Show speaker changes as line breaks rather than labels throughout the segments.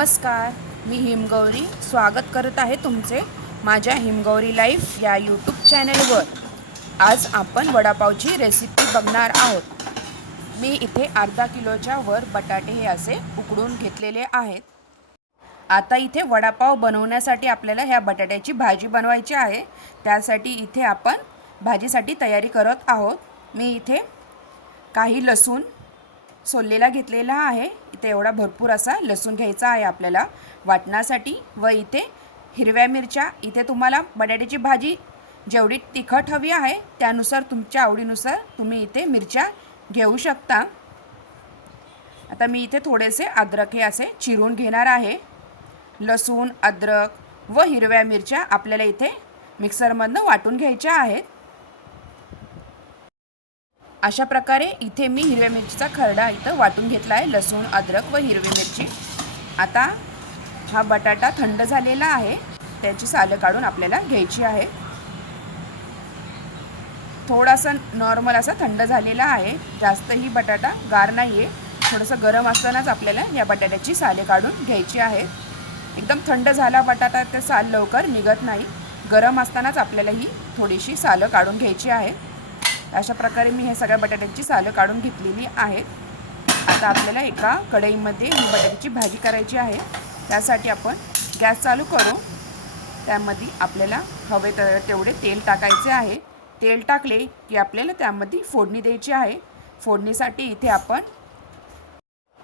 नमस्कार मी हिमगौरी. स्वागत करत आहे तुमचे माझ्या हिमगौरी लाईफ या यूट्यूब चॅनलवर. आज आपण वडापावची रेसिपी बघणार आहोत. मी इथे अर्धा किलोच्या वर बटाटे हे असे उकडून घेतलेले आहेत. आता इथे वडापाव बनवण्यासाठी आपल्याला ह्या बटाट्याची भाजी बनवायची आहे. त्यासाठी इथे आपण भाजीसाठी तयारी करत आहोत. मी इथे काही लसूण सोललेला घेतलेला आहे. इथे एवढा भरपूर असा लसूण घ्यायचा आहे आपल्याला. वाटण्यासाठी व इथे हिरव्या मिरच्या इथे तुम्हाला बटाट्याची भाजी जेवढी तिखट हवी आहे त्यानुसार तुमच्या आवडीनुसार तुम्ही इथे मिरच्या घेऊ शकता. आता मी इथे थोडेसे अद्रक हे असे चिरून घेणार आहे. लसूण अद्रक व हिरव्या मिरच्या आपल्याला इथे मिक्सरमधनं वाटून घ्यायच्या आहेत. अशा प्रकारे इथे मी हिरव्या मिरचीचा खरडा इथं वाटून घेतला आहे लसूण अद्रक व हिरवी मिरची. आता हा बटाटा थंड झालेला आहे त्याची सालं काढून आपल्याला घ्यायची आहे. थोडासा नॉर्मल असा थंड झालेला आहे जास्तही बटाटा गार नाही आहे थोडंसं गरम असतानाच आपल्याला या बटाट्याची साले काढून घ्यायची आहे. एकदम थंड झाला बटाटा तर साल लवकर निघत नाही. गरम असतानाच आपल्याला ही थोडीशी सालं काढून घ्यायची आहे. अशा प्रकारे मी हे सगळ्या बटाट्याची सालं काढून घेतलेली आहेत. आता आपल्याला एका कढईमध्ये ही बटाट्याची भाजी करायची आहे. त्यासाठी आपण गॅस चालू करू. त्यामध्ये आपल्याला हवे तर तेवढे तेल टाकायचे आहे. तेल टाकले की आपल्याला त्यामध्ये फोडणी द्यायची आहे. फोडणीसाठी इथे आपण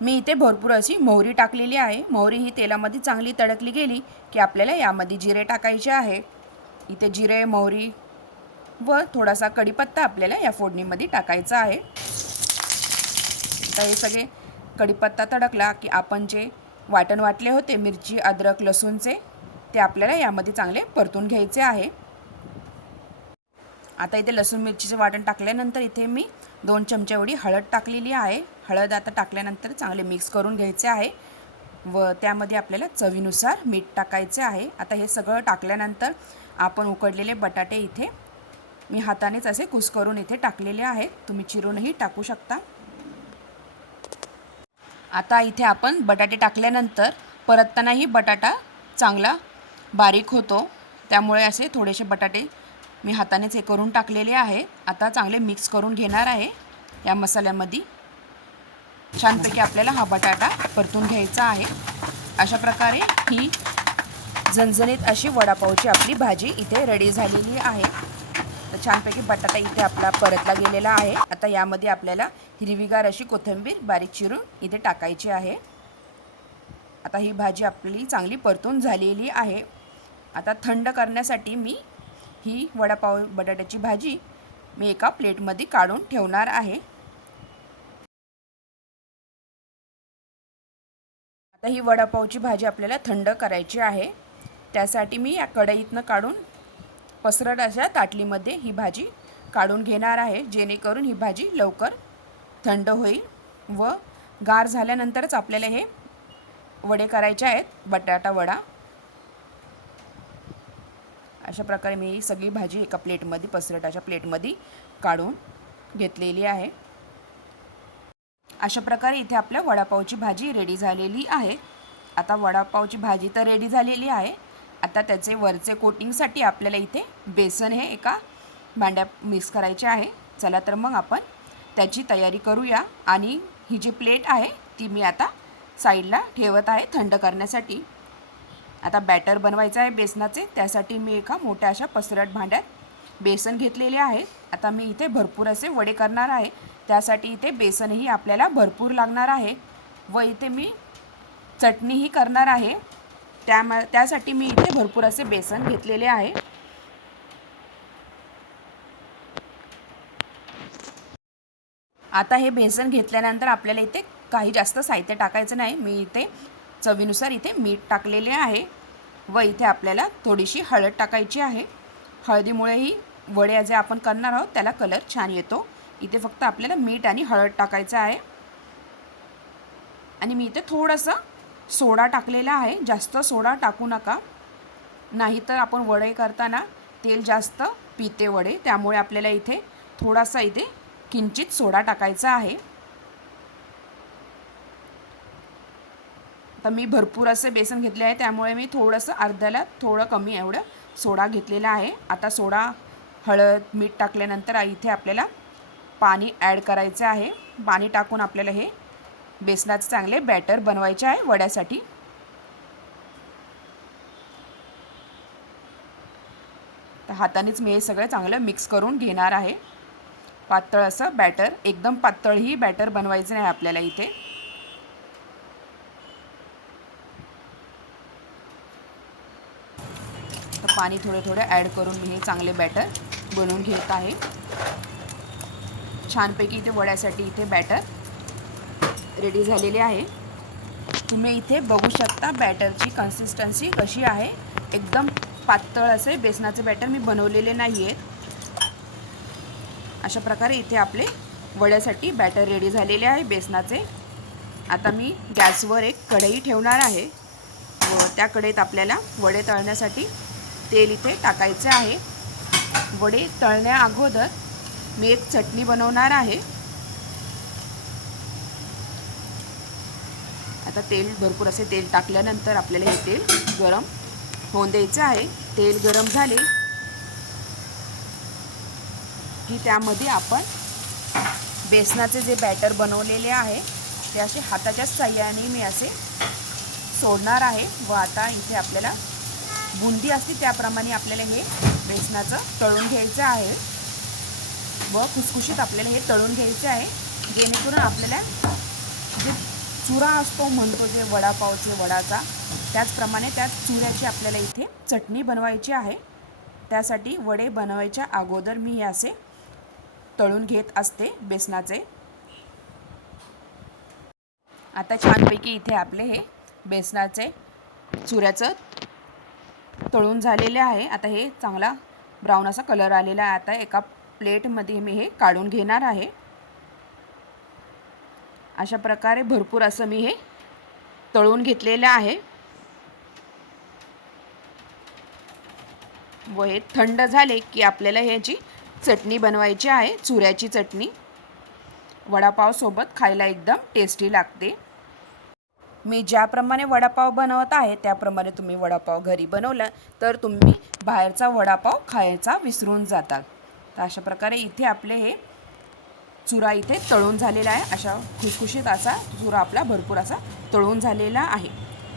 मी इथे भरपूर अशी मोहरी टाकलेली आहे. मोहरी ही तेलामध्ये चांगली तडकली गेली की आपल्याला यामध्ये जिरे टाकायचे आहे. इथे जिरे मोहरी व थोडासा कढीपत्ता आपल्याला या फोडणीमध्ये टाकायचा आहे. तर हे सगळे कढीपत्ता तडकला की आपण जे वाटण वाटले होते मिरची अद्रक लसूणचे ते आपल्याला यामध्ये चांगले परतून घ्यायचे आहे. आता इथे लसूण मिरचीचे वाटण टाकल्यानंतर इथे मी दोन चमचे एवढी हळद टाकलेली आहे. हळद आता टाकल्यानंतर चांगले मिक्स करून घ्यायचे आहे व त्यामध्ये आपल्याला चवीनुसार मीठ टाकायचे आहे. आता हे सगळं टाकल्यानंतर आपण उकडलेले बटाटे इथे मी हातानेच असे कुस करून इथे टाकलेले आहेत. तुम्ही चिरूनही टाकू शकता. आता इथे आपण बटाटे टाकल्यानंतर परततानाही बटाटा चांगला बारीक होतो. त्यामुळे असे थोडेसे बटाटे मी हातानेच हे करून टाकलेले आहे. आता चांगले मिक्स करून घेणार आहे. या मसाल्यामध्ये छानपैकी आपल्याला हा बटाटा परतून घ्यायचा आहे. अशा प्रकारे ही झणझणीत अशी वडापावची आपली भाजी इथे रेडी झालेली आहे. तर छानपैकी बटाटा इथे आपला परतला गेलेला आहे. आता यामध्ये आपल्याला हिरवीगार अशी कोथिंबीर बारीक चिरून इथे टाकायची आहे. आता ही भाजी आपली चांगली परतून झालेली आहे. आता थंड करण्यासाठी मी ही वडापाव बटाट्याची भाजी मी एका प्लेटमध्ये काढून ठेवणार आहे. आता ही वडापावची भाजी आपल्याला थंड करायची आहे. त्यासाठी मी या कढईतनं काढून पसरट अशा ताटलीमध्ये ही भाजी काढून घेणार आहे. जेणेकरून ही भाजी लवकर थंड होईल व गार झाल्यानंतरच आपल्याला हे वडे करायचे आहेत. बटाटा वडा. अशा प्रकारे मी सगळी भाजी एका प्लेटमध्ये पसरटाच्या प्लेटमध्ये काढून घेतलेली आहे. अशा प्रकारे इथे आपल्या वडापावची भाजी रेडी झालेली आहे. आता वडापावची भाजी तर रेडी झालेली आहे. आता त्याचे वरचे कोटिंगसाठी आपल्याला इथे बेसन हे एका भांड्यात मिक्स करायचे आहे. चला तर मग आपण त्याची तयारी करूया. आणि ही जी प्लेट आहे ती मी आता साईडला ठेवत आहे थंड करण्यासाठी. आता बॅटर बनवायचं आहे बेसनाचे. त्यासाठी मी एका मोठ्या अशा पसरट भांड्यात बेसन घेतलेले आहे. आता मी इथे भरपूर असे वडे करणार आहे. त्यासाठी इथे बेसनही आपल्याला भरपूर लागणार आहे. व इथे मी चटणीही करणार आहे. त्या त्यासाठी मी इथे भरपूर असे बेसन घेतलेले आहे. आता हे बेसन घेतल्यानंतर आपल्याला इथे काही जास्त साहित्य टाकायचं नाही. मी इथे चवीनुसार इथे मीठ टाकलेले आहे व इथे आपल्याला थोडीशी हळद टाकायची आहे. हळदीमुळेही वडे जे आपण करणार आहोत त्याला कलर छान येतो. इथे फक्त आपल्याला मीठ आणि हळद टाकायचं आहे. आणि मी इथे थोडंसं सोडा टाकलेला आहे. जास्त सोडा टाकू नका. नाहीतर आपण वडे करताना तेल जास्त पिते वडे. त्यामुळे आपल्याला इथे थोडासा इथे किंचित सोडा टाकायचा आहे. तर मी भरपूर असे बेसन घेतले आहे. त्यामुळे मी थोडंसं अर्ध्याला थोडं कमी एवढं सोडा घेतलेला आहे. आता सोडा हळद मीठ टाकल्यानंतर इथे आपल्याला पाणी ॲड करायचं आहे. पाणी टाकून आपल्याला हे बेसनाचे चांगले बॅटर बनवायचे आहे वड्यासाठी. तर हातानेच मी हे सगळं चांगलं मिक्स करून घेणार आहे. पातळ असं बॅटर एकदम पातळही बॅटर बनवायचं नाही आपल्याला इथे. तर पाणी थोडे थोडे ॲड करून मी हे चांगले बॅटर बनवून घेत आहे. छानपैकी इथे वड्यासाठी इथे बॅटर रेडी झालेले आहे. तुम्ही इथे बघू शकता बॅटरची कन्सिस्टन्सी कशी आहे. एकदम पातळ असे बेसनाचे बॅटर मी बनवलेले नाही आहेत अशा प्रकारे इथे आपले वड्यासाठी बॅटर रेडी झालेले आहे बेसनाचे. आता मी गॅसवर एक कढई ठेवणार आहे. व त्या कढईत आपल्याला वडे तळण्यासाठी तेल इथे टाकायचे आहे. वडे तळण्या अगोदर मी एक चटणी बनवणार आहे. आता तेल भरपूर असे तेल टाकल्यानंतर आपल्याला हे तेल गरम होऊन द्यायचं आहे. तेल गरम झाले की त्यामध्ये आपण बेसनाचे जे बॅटर बनवलेले आहे ते असे हाताच्या साह्याने मी असे सोडणार आहे व आता इथे आपल्याला बुंदी असते त्याप्रमाणे आपल्याला हे बेसनाचं तळून घ्यायचं आहे व खुसखुशीत आपल्याला हे तळून घ्यायचे आहे. जेणेकरून आपल्याला चुरा असतो म्हणतो जे वडापावचे वडाचा. त्याचप्रमाणे त्या चुऱ्याची आपल्याला इथे चटणी बनवायची आहे. त्यासाठी वडे बनवायच्या अगोदर मी हे असे तळून घेत असते बेसनाचे. आता छानपैकी इथे आपले हे बेसनाचे चुऱ्याचं तळून झालेले आहे. आता हे चांगला ब्राऊन असा कलर आलेला आहे. आता एका प्लेटमध्ये मी हे काढून घेणार आहे. अशा प्रकारे भरपूर असं मी हे तळून घेतलेलं आहे. व हे थंड झाले की आपल्याला ह्याची चटणी बनवायची आहे चुऱ्याची चटणी. वडापावसोबत खायला एकदम टेस्टी लागते. मी ज्याप्रमाणे वडापाव बनवत आहे त्याप्रमाणे तुम्ही वडापाव घरी बनवला तर तुम्ही बाहेरचा वडापाव खायचा विसरून जातात तर अशा प्रकारे इथे आपले हे चुरा इथे तळून झालेला आहे. अशा खुसखुशीत असा चुरा आपला भरपूर असा तळून झालेला आहे.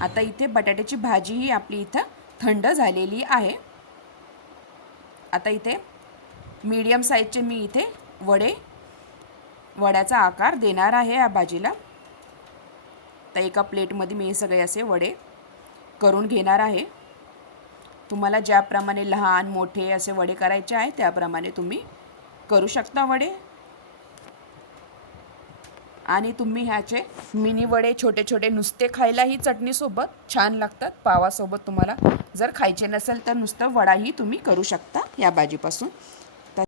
आता इथे बटाट्याची भाजीही आपली इथं थंड झालेली आहे. आता इथे मीडियम साईजचे मी इथे वडे वड्याचा आकार देणार आहे या भाजीला. तर एका प्लेटमध्ये मी सगळे असे वडे करून घेणार आहे. तुम्हाला ज्याप्रमाणे लहान मोठे असे वडे करायचे आहे त्याप्रमाणे तुम्ही करू शकता वडे. आणि तुम्ही ह्याचे मिनी वडे छोटे छोटे नुसते खायलाही चटणीसोबत छान लागतात. पावासोबत तुम्हाला जर खायचे नसेल तर नुसतं वडाही तुम्ही करू शकता या भाजीपासून तर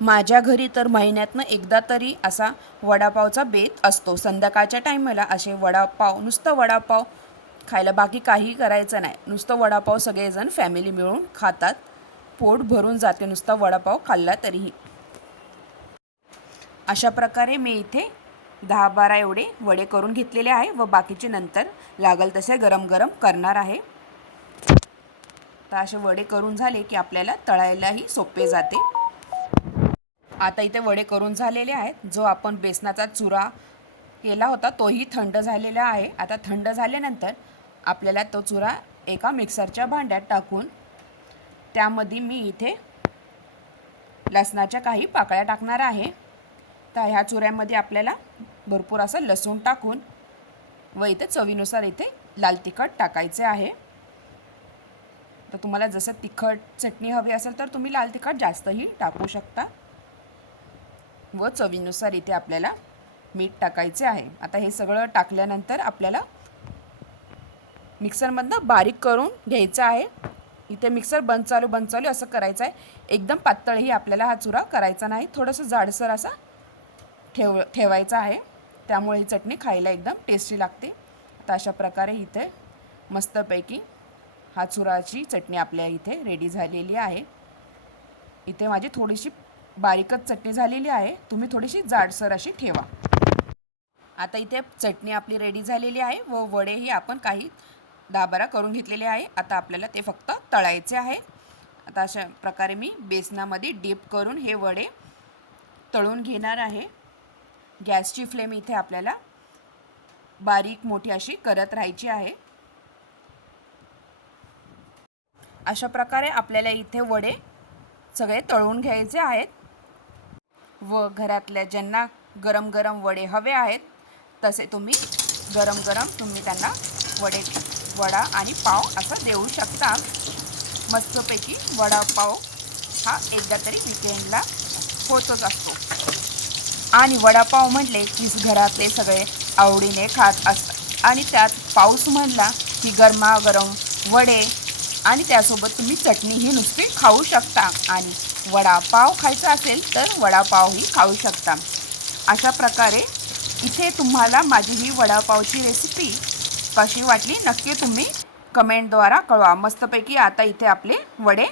माझ्या घरी तर महिन्यातनं एकदा तरी असा वडापावचा बेत असतो. संध्याकाळच्या टायमाला असे वडापाव नुसतं वडापाव खायला बाकी काही करायचं नाही. नुसतं वडापाव सगळेजण फॅमिली मिळून खातात. पोट भरून जाते नुसता वडापाव खाल्ला तरीही. अशा प्रकारे मी इथे दहा बारा एवढे वडे करून घेतलेले आहे व बाकीचे नंतर लागल तसे गरम गरम करणार आहे. तर असे वडे करून झाले की आपल्याला तळायलाही सोपे जाते. आता इथे वडे करून झालेले आहेत. जो आपण बेसनाचा चुरा केला होता तोही थंड झालेला आहे. आता थंड झाल्यानंतर आपल्याला तो चुरा एका मिक्सरच्या भांड्यात टाकून त्यामध्ये मी इथे लसणाच्या काही पाकळ्या टाकणार आहे. तर ह्या चुऱ्यामध्ये आपल्याला भरपूर असं लसूण टाकून व इथे चवीनुसार इथे लाल तिखट टाकायचे आहे. तर तुम्हाला जसं तिखट चटणी हवी असेल तर तुम्ही लाल तिखट जास्तही टाकू शकता. व चवीनुसार इथे आपल्याला मीठ टाकायचे आहे. आता हे सगळं टाकल्यानंतर आपल्याला मिक्सरमधनं बारीक करून घ्यायचं आहे. इथे मिक्सर बंद चालू बंद चालू असं करायचं आहे. एकदम पातळही आपल्याला हा चुरा करायचा नाही. थोडंसं जाडसर असा ठेव ठेवायचा आहे. त्यामुळे ही चटणी खायला एकदम टेस्टी लागते. तर अशा प्रकारे इथे मस्तपैकी हाचुराची चटणी आपल्या इथे रेडी झालेली आहे. इथे माझी थोडीशी बारीकच चटणी झालेली आहे. तुम्ही थोडीशी जाडसर अशी ठेवा. आता इथे चटणी आपली रेडी झालेली आहे व वडेही आपण काही दहा करून घेतलेले आहे. आता आपल्याला ते फक्त तळायचे आहे. आता अशा प्रकारे मी बेसनामध्ये डीप करून हे वडे तळून घेणार आहे. गॅसची फ्लेम इथे आपल्याला बारीक मोठी अशी करत राहायची आहे. अशा प्रकारे आपल्याला इथे वडे सगळे तळून घ्यायचे आहेत. व घरातल्या ज्यांना गरम गरम वडे हवे आहेत तसे तुम्ही गरम गरम तुम्ही त्यांना वडे वडा आणि पाव असं देऊ शकता. मस्तपैकी वडापाव हा एकदा तरी विकेंडला होतच असतो. आणि वडापाव म्हटले की घरातले सगळे आवडीने खात असतात. आणि त्यात पाऊस म्हणला की गरमागरम वडे आणि त्यासोबत तुम्ही चटणीही नुसती खाऊ शकता. आणि वडापाव खायचा असेल तर वडापावही खाऊ शकता. अशा प्रकारे इथे तुम्हाला माझी ही वडापावची रेसिपी कशी वाटली नक्की तुम्ही कमेंटद्वारा कळवा. मस्तपैकी आता इथे आपले वडे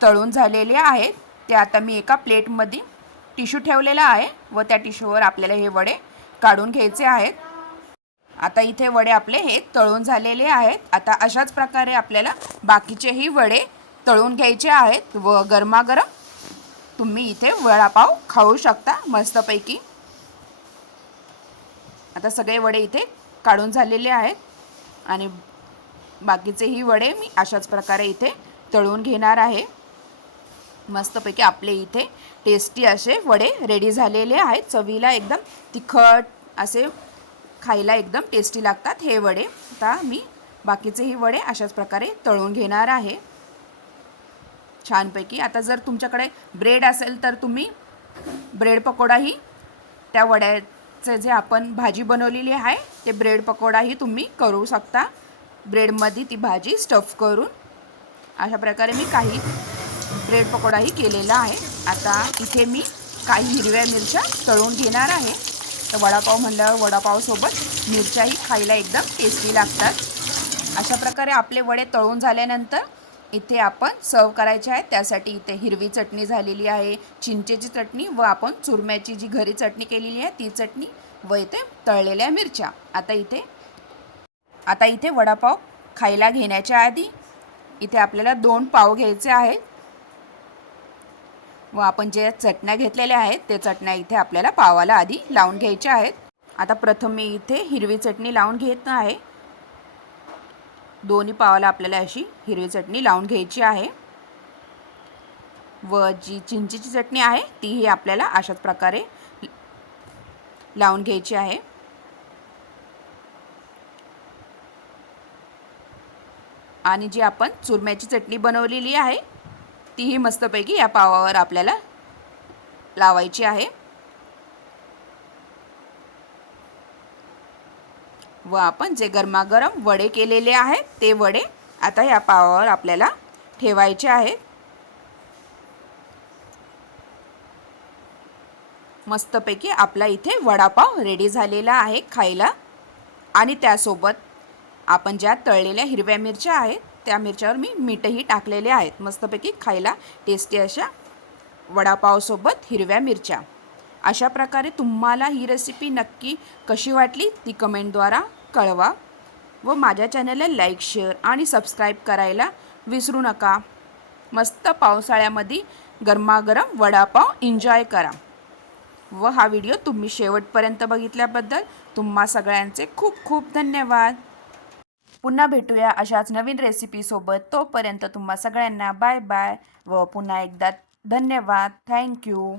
तळून झालेले आहेत. ते आता मी एका प्लेटमध्ये टिश्यू ठेवलेला आहे व त्या टिश्यूवर आपल्याला हे वडे काढून घ्यायचे आहेत. आता इथे वडे आपले हे तळून झालेले आहेत. आता अशाच प्रकारे आपल्याला बाकीचेही वडे तळून घ्यायचे आहेत व गरमागरम तुम्ही इथे वडापाव खाऊ शकता मस्तपैकी. आता सगळे वडे इथे काढून झालेले आहेत आणि बाकीचेही वडे मी अशाच प्रकारे इथे तळून घेणार आहे. मस्तपैकी आपले इथे टेस्टी असे वडे रेडी झालेले आहेत. चवीला एकदम तिखट असे खायला एकदम टेस्टी लागतात हे वडे. आता मी बाकीचेही वडे अशाच प्रकारे तळून घेणार आहे. छानपैकी. आता जर तुमच्याकडे ब्रेड असेल तर तुम्ही ब्रेड पकोडाही त्या वड्याचं जे आपण भाजी बनवलेली आहे ते ब्रेड पकोडाही तुम्ही करू शकता. ब्रेडमध्ये ती भाजी स्टफ करून. अशा प्रकारे मी काही ब्रेड पकोडाही केलेला आहे. आता इथे मी काही हिरव्या मिरच्या तळून घेणार आहे. तर वडापाव म्हणल्यावर वडापावसोबत मिरच्याही खायला एकदम टेस्टी लागतात. अशा प्रकारे आपले वडे तळून झाल्यानंतर इथे आपण सर्व करायचे आहेत त्यासाठी इथे हिरवी चटणी झालेली आहे चिंचेची चटणी व आपण चुरम्याची जी घरी चटणी केलेली आहे ती चटणी व इथे तळलेल्या मिरच्या. आता इथे आता इथे वडापाव खायला घेण्याच्या आधी इथे आपल्याला दोन पाव घ्यायचे आहेत. व आपण जे चटण्या घेतलेल्या आहेत ते चटण्या इथे आपल्याला पावाला आधी लावून घ्यायच्या आहेत. आता प्रथम मी इथे हिरवी चटणी लावून घेत आहे. दोन्ही पावाला आपल्याला अशी हिरवी चटणी लावून घ्यायची आहे. व जी चिंचेची चटणी आहे तीही आपल्याला अशाच प्रकारे लावून घ्यायची आहे. आणि जी आपण चुरम्याची चटणी बनवलेली आहे तीही मस्तपैकी या पावावर आपल्याला लावायची आहे. व आपण जे गरमागरम वडे केलेले आहेत ते वडे आता या पावावर आपल्याला ठेवायचे आहेत. मस्तपैकी आपला इथे वडापाव रेडी झालेला आहे खायला. आणि त्यासोबत आपण ज्या तळलेल्या हिरव्या मिरच्या आहेत त्या मिरच्यावर मी मीठही टाकलेले आहेत. मस्तपैकी खायला टेस्टी अशा वडापावसोबत हिरव्या मिरच्या. अशा प्रकारे तुम्हाला ही रेसिपी नक्की कशी वाटली ती कमेंटद्वारा कळवा व माझ्या चॅनलला लाईक शेअर आणि सबस्क्राईब करायला विसरू नका. मस्त पावसाळ्यामध्ये गरमागरम वडापाव एन्जॉय करा. व हा व्हिडिओ तुम्ही शेवटपर्यंत बघितल्याबद्दल तुम्हा सगळ्यांचे खूप खूप धन्यवाद. पुन्हा भेटूया अशाच नवीन रेसिपीसोबत तोपर्यंत तुम्हा सगळ्यांना बाय बाय व पुन्हा एकदा धन्यवाद. थँक्यू